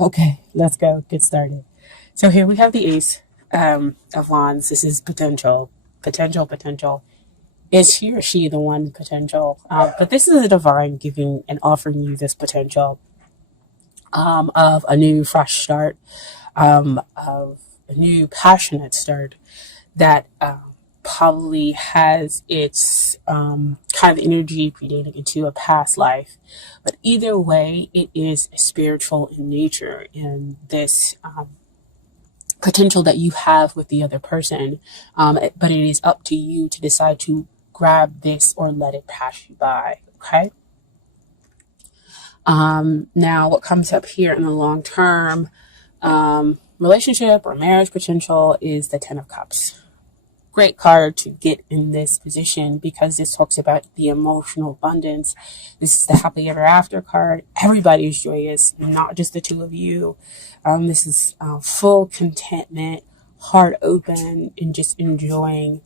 Okay, let's go. Get started. So here we have the Ace of Wands. This is potential, potential. Is he or she the one potential? But this is a divine giving and offering you this potential of a new fresh start, of a new passionate start that probably has its kind of energy predating into a past life. But either way, it is spiritual in nature, in this potential that you have with the other person. But it is up to you to decide to grab this or let it pass you by. Okay. Now, what comes up here in the long term relationship or marriage potential is the Ten of Cups. Great card to get in this position because this talks about the emotional abundance. This is the happily ever after card. Everybody is joyous, not just the two of you. This is full contentment, heart open, and just enjoying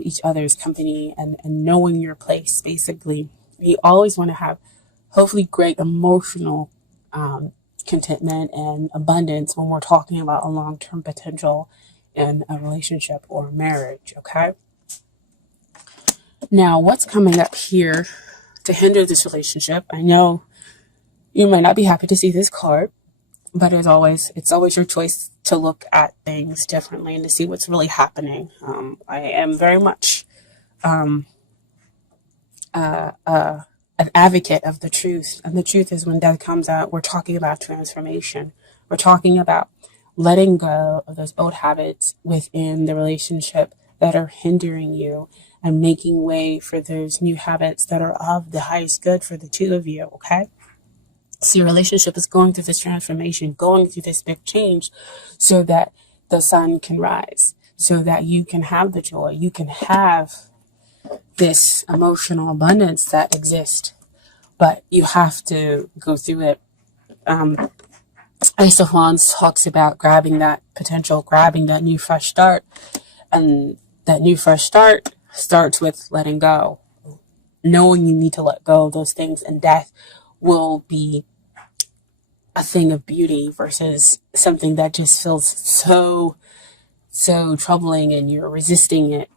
each other's company and knowing your place, basically. You always want to have hopefully great emotional contentment and abundance when we're talking about a long-term potential in a relationship or marriage. Okay. Now, what's coming up here to hinder this relationship? I know you might not be happy to see this card, but as always, it's always your choice to look at things differently and to see what's really happening. I am very much an advocate of the truth. And the truth is, when death comes out, we're talking about transformation. We're talking about letting go of those old habits within the relationship that are hindering you and making way for those new habits that are of the highest good for the two of you. Okay. So your relationship is going through this transformation, going through this big change so that the sun can rise, so that you can have the joy, you can have this emotional abundance that exists, but you have to go through it. Ace of Wands talks about grabbing that potential, grabbing that new fresh start, and that new fresh start starts with letting go, knowing you need to let go of those things, and death will be a thing of beauty versus something that just feels so troubling and you're resisting it,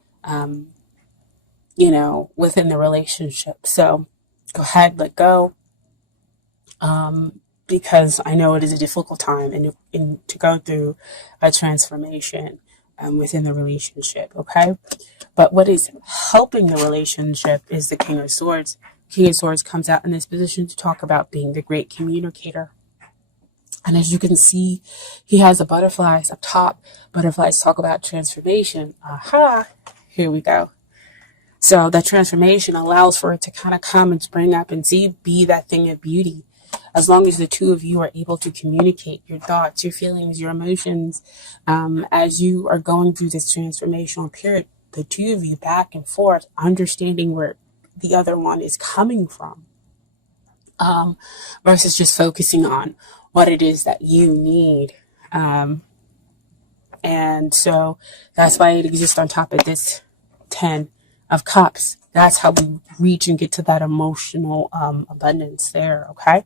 within the relationship. So go ahead, let go, because I know it is a difficult time and to go through a transformation within the relationship. Okay. But what is helping the relationship is the King of Swords. King of Swords comes out in this position to talk about being the great communicator. And as you can see, he has the butterflies up top. Butterflies talk about transformation. Aha, here we go. So that transformation allows for it to kind of come and spring up and be that thing of beauty. As long as the two of you are able to communicate your thoughts, your feelings, your emotions, as you are going through this transformational period, the two of you back and forth, understanding where the other one is coming from, versus just focusing on what it is that you need. And so that's why it exists on top of this 10 of Cups. That's how we reach and get to that emotional abundance there. Okay.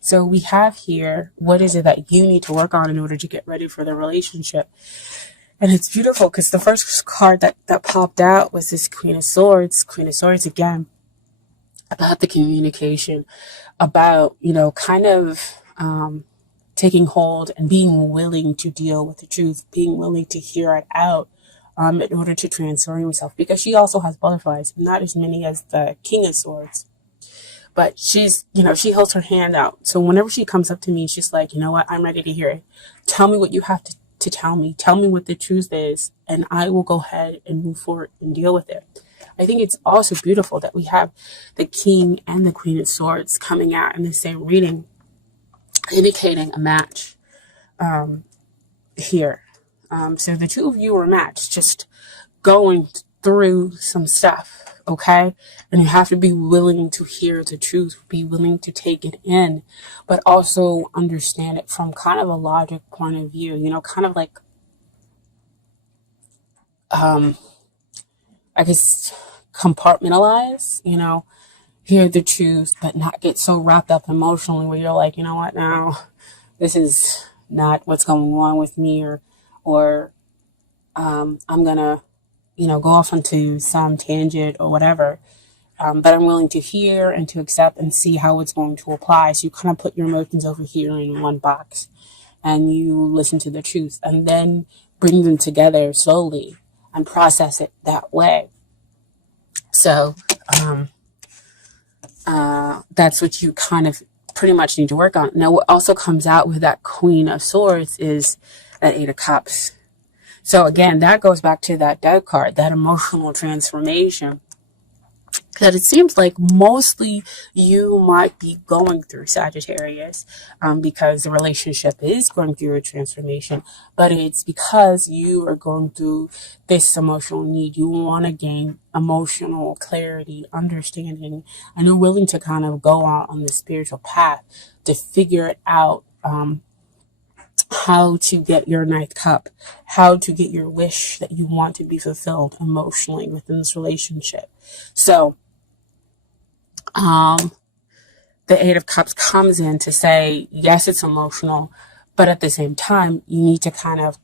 So we have here, what is it that you need to work on in order to get ready for the relationship? And it's beautiful because the first card that popped out was this Queen of Swords. Queen of Swords again, about the communication, about, kind of taking hold and being willing to deal with the truth, being willing to hear it out in order to transform himself. Because she also has butterflies, not as many as the King of Swords. But she's, she holds her hand out. So whenever she comes up to me, she's like, you know what? I'm ready to hear it. Tell me what you have to tell me. Tell me what the truth is. And I will go ahead and move forward and deal with it. I think it's also beautiful that we have the King and the Queen of Swords coming out in the same reading, indicating a match here. So the two of you are matched, just going through some stuff. Okay. And you have to be willing to hear the truth, be willing to take it in, but also understand it from kind of a logic point of view, kind of like, I guess, compartmentalize, hear the truth, but not get so wrapped up emotionally where you're like, you know what now? this is not what's going on with me, or I'm gonna, go off onto some tangent or whatever. But I'm willing to hear and to accept and see how it's going to apply. So you kind of put your emotions over here in one box, and you listen to the truth, and then bring them together slowly and process it that way. So that's what you kind of pretty much need to work on. Now, what also comes out with that Queen of Swords is that Eight of Cups. So again, that goes back to that Death card, that emotional transformation that it seems like mostly you might be going through, Sagittarius, because the relationship is going through a transformation, but it's because you are going through this emotional need. You want to gain emotional clarity, understanding, and you're willing to kind of go out on the spiritual path to figure it out, how to get your ninth cup, how to get your wish that you want to be fulfilled emotionally within this relationship. So, the Eight of Cups comes in to say, yes, it's emotional, but at the same time, you need to kind of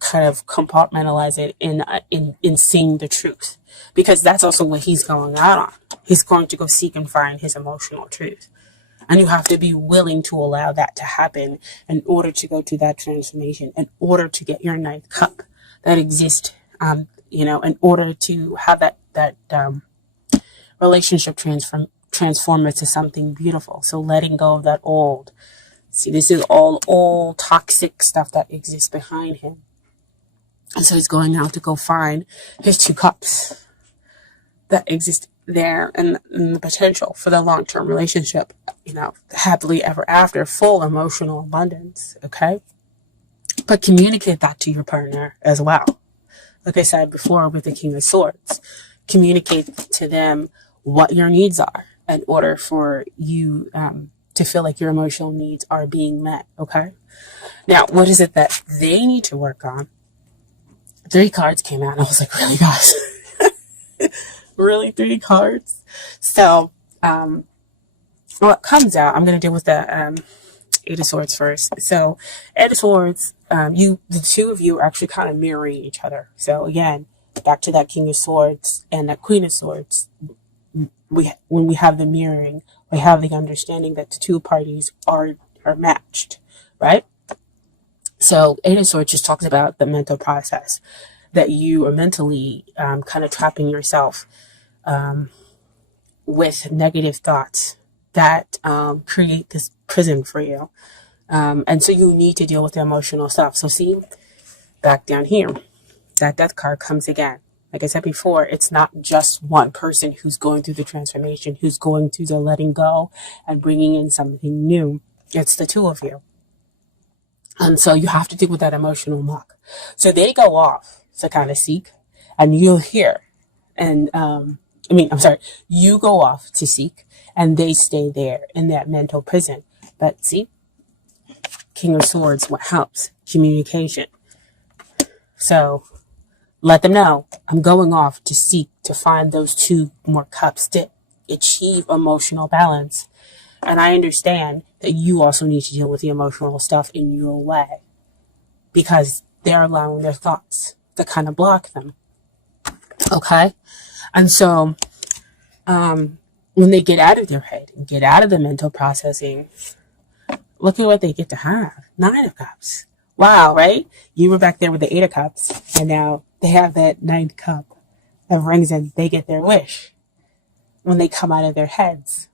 compartmentalize it in seeing the truth, because that's also what he's going out on. He's going to go seek and find his emotional truth. And you have to be willing to allow that to happen in order to go to that transformation, in order to get your ninth cup that exists, in order to have that relationship transform into something beautiful. So letting go of that old. See, this is all old toxic stuff that exists behind him. And so he's going out to go find his two cups that exist there, and the potential for the long-term relationship, happily ever after, full emotional abundance, okay? But communicate that to your partner as well. Like I said before with the King of Swords, communicate to them what your needs are in order for you to feel like your emotional needs are being met, okay? Now, what is it that they need to work on? 3 cards came out, and I was like, really, guys? Really, 3 cards? So, what comes out, I'm going to deal with the Eight of Swords first. So, Eight of Swords, the two of you are actually kind of mirroring each other. So, again, back to that King of Swords and that Queen of Swords. When we have the mirroring, we have the understanding that the two parties are matched, right? So Eight of Swords just talks about the mental process, that you are mentally kind of trapping yourself with negative thoughts that create this prison for you. And so you need to deal with the emotional stuff. So see, back down here, that Death card comes again. Like I said before, it's not just one person who's going through the transformation, who's going through the letting go and bringing in something new. It's the two of you. And so you have to deal with that emotional muck. So they go off to kind of seek, and you'll hear. And, you go off to seek, and they stay there in that mental prison. But see, King of Swords, what helps? Communication. So let them know, I'm going off to seek to find those 2 more cups to achieve emotional balance. And I understand that you also need to deal with the emotional stuff in your way, because they're allowing their thoughts to kind of block them. Okay? And so, when they get out of their head and get out of the mental processing, look at what they get to have. 9 of Cups. Wow, right? You were back there with the 8 of Cups, and now they have that 9th cup that brings in, they get their wish when they come out of their heads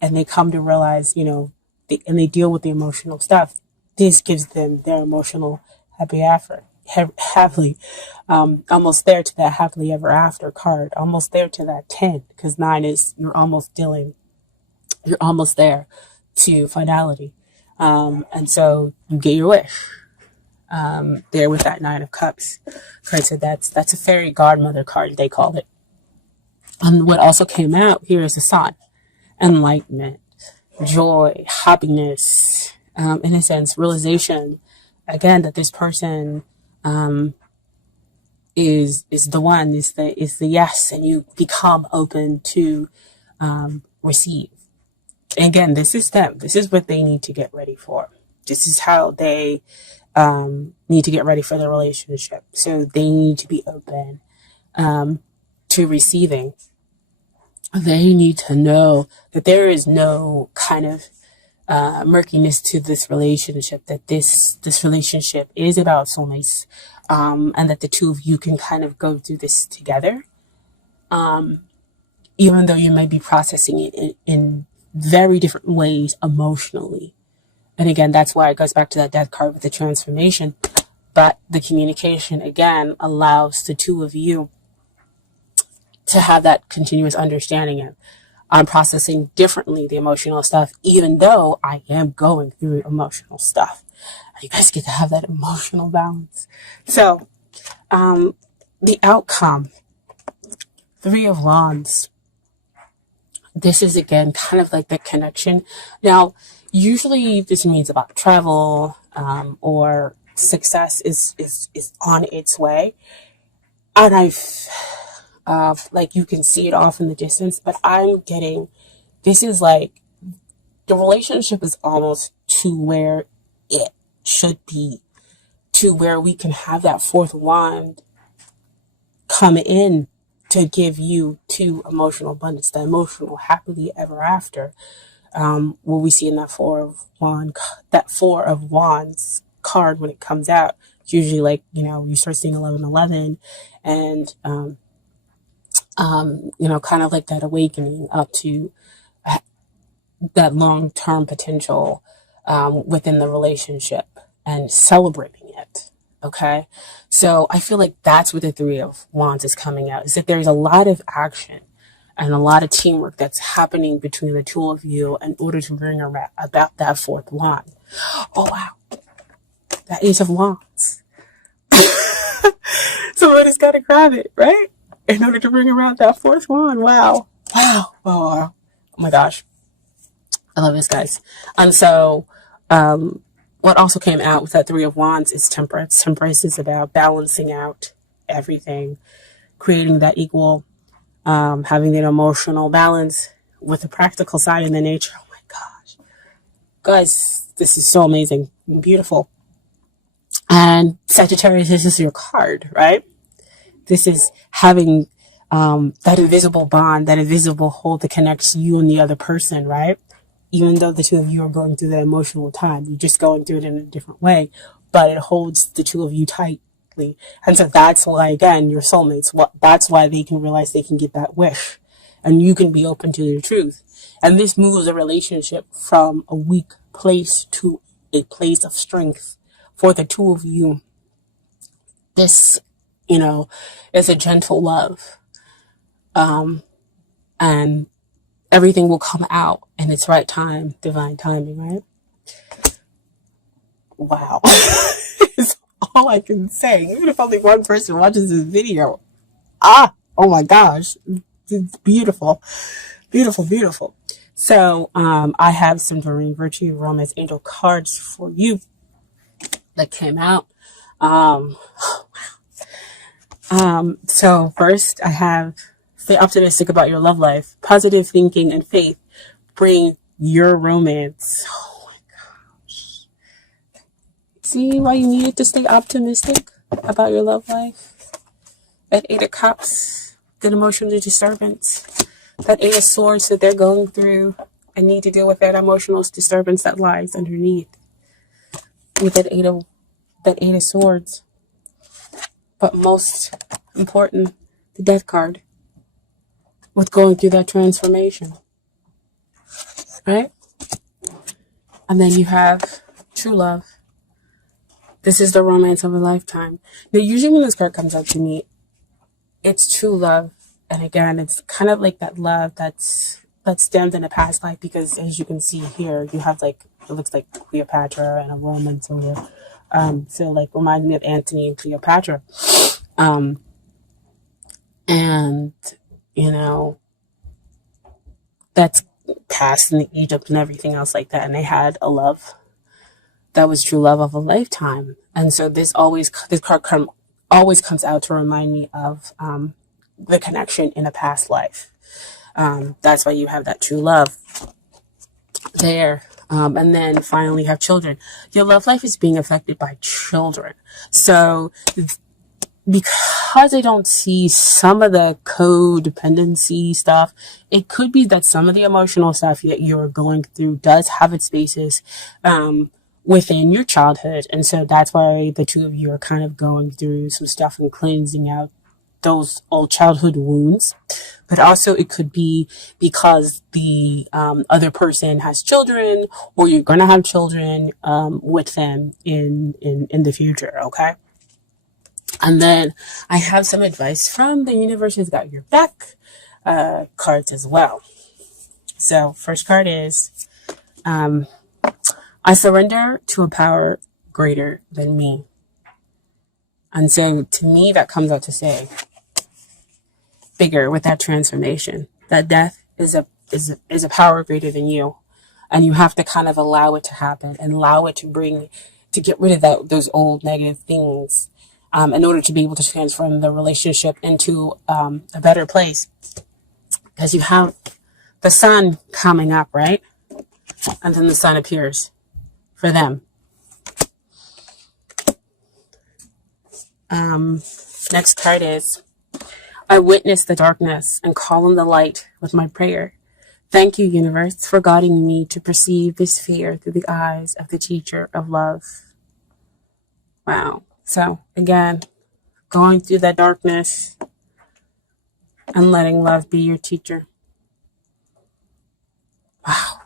and they come to realize, and they deal with the emotional stuff. This gives them their emotional happily, almost there to that happily ever after card, almost there to that 10, because 9 is, you're almost there to finality. And so you get your wish. There with that 9 of Cups. Okay, so that's a fairy godmother card, they called it. And what also came out here is the Sun. Enlightenment, joy, happiness, in a sense, realization, again, that this person is the one, is the yes, and you become open to receive. And again, this is them. This is what they need to get ready for. This is how they need to get ready for the relationship. So they need to be open to receiving. They need to know that there is no kind of murkiness to this relationship, that this relationship is about soulmates, and that the two of you can kind of go through this together, even though you might be processing it in very different ways emotionally. And again, that's why it goes back to that death card with the transformation. But the communication, again, allows the two of you to have that continuous understanding of, I'm processing differently the emotional stuff, even though I am going through emotional stuff. You guys get to have that emotional balance. So, the outcome, 3 of Wands. This is, again, kind of like the connection. Now, usually this means about travel, or success is on its way. And like you can see it off in the distance, but I'm getting, this is like, the relationship is almost to where it should be, to where we can have that 4th wand come in to give you to emotional abundance, the emotional happily ever after. What we see in that 4 of Wands card when it comes out, it's usually like, you start seeing 1111, and kind of like that awakening up to that long-term potential within the relationship and celebrating it. Okay, so I feel like that's what the 3 of Wands is coming out, is that there's a lot of action and a lot of teamwork that's happening between the two of you in order to bring about that 4th wand. Oh, wow. That Ace of Wands. Somebody's got to grab it, right? In order to bring around that 4th wand. Wow. Wow. Oh my gosh. I love this, guys. And so, what also came out with that 3 of Wands is Temperance. Temperance is about balancing out everything, creating that equal, having that emotional balance with the practical side and the nature. Oh my gosh. Guys, this is so amazing. Beautiful. And Sagittarius, this is your card, right? This is having that invisible bond, that invisible hold that connects you and the other person, right? Even though the two of you are going through that emotional time, you're just going through it in a different way, but it holds the two of you tightly. And so that's why, again, your soulmates, that's why they can realize they can get that wish, and you can be open to the truth. And this moves a relationship from a weak place to a place of strength for the two of you. This, is a gentle love. And everything will come out in its right time, divine timing, right? Wow. It's all I can say. Even if only one person watches this video. Oh my gosh. It's beautiful. Beautiful, beautiful. So, I have some Doreen Virtue Romance Angel cards for you that came out. So first I have, stay optimistic about your love life. Positive thinking and faith bring your romance. Oh my gosh. See why you needed to stay optimistic about your love life? That 8 of Cups, that emotional disturbance, that 8 of Swords that they're going through and need to deal with that emotional disturbance that lies underneath. With that 8 of Swords. But most important, the Death card. With going through that transformation. Right? And then you have true love. This is the romance of a lifetime. Now, usually when this card comes out to me, it's true love. And again, it's kind of like that love that's stemmed in a past life, because as you can see here, you have like, it looks like Cleopatra and a Roman soldier. So like remind me of Antony and Cleopatra. And that's past in Egypt and everything else like that. And they had a love that was true love of a lifetime. And so this card always comes out to remind me of the connection in a past life. That's why you have that true love. there. And then finally have children. Your love life is being affected by children. So because I don't see some of the codependency stuff, it could be that some of the emotional stuff that you're going through does have its basis within your childhood. And so that's why the two of you are kind of going through some stuff and cleansing out those old childhood wounds. But also it could be because the other person has children, or you're going to have children with them in the future, okay? And then I have some advice from the universe has got your back cards as well. So first card is, I surrender to a power greater than me. And so to me, that comes out to say, bigger with that transformation, that death is a power greater than you. And you have to kind of allow it to happen and allow it to get rid of those old negative things in order to be able to transform the relationship into a better place. Because you have the sun coming up, right? And then the sun appears for them. Next card is, I witness the darkness and call on the light with my prayer. Thank you, universe, for guiding me to perceive this fear through the eyes of the teacher of love. Wow. So again, going through that darkness and letting love be your teacher. Wow.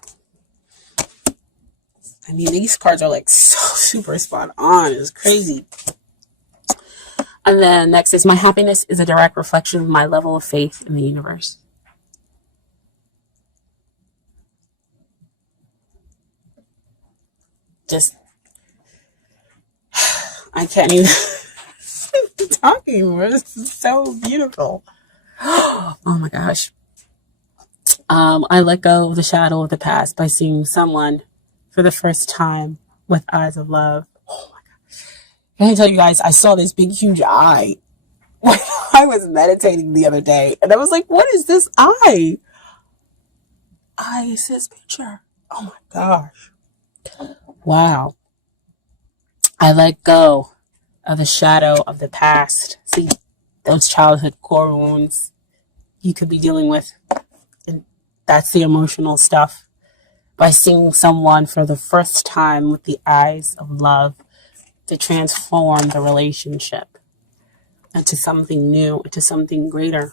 I mean, these cards are like so super spot on. It's crazy. And then next is, my happiness is a direct reflection of my level of faith in the universe. Just, I can't even talk anymore. This is so beautiful. Oh my gosh. I let go of the shadow of the past by seeing someone for the first time with eyes of love. Oh my God. Can I tell you guys, I saw this big, huge eye when I was meditating the other day. And I was like, what is this eye? Eye is his picture. Oh my gosh. Wow. I let go of the shadow of the past. See, those childhood core wounds you could be dealing with. And that's the emotional stuff. By seeing someone for the first time with the eyes of love, to transform the relationship into something new, into something greater.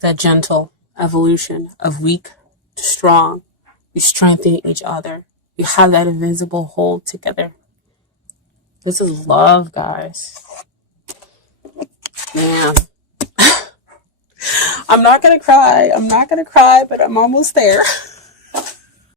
That gentle evolution of weak to strong. We strengthen each other. You have that invisible hold together. This is love, guys. Man. I'm not going to cry. But I'm almost there.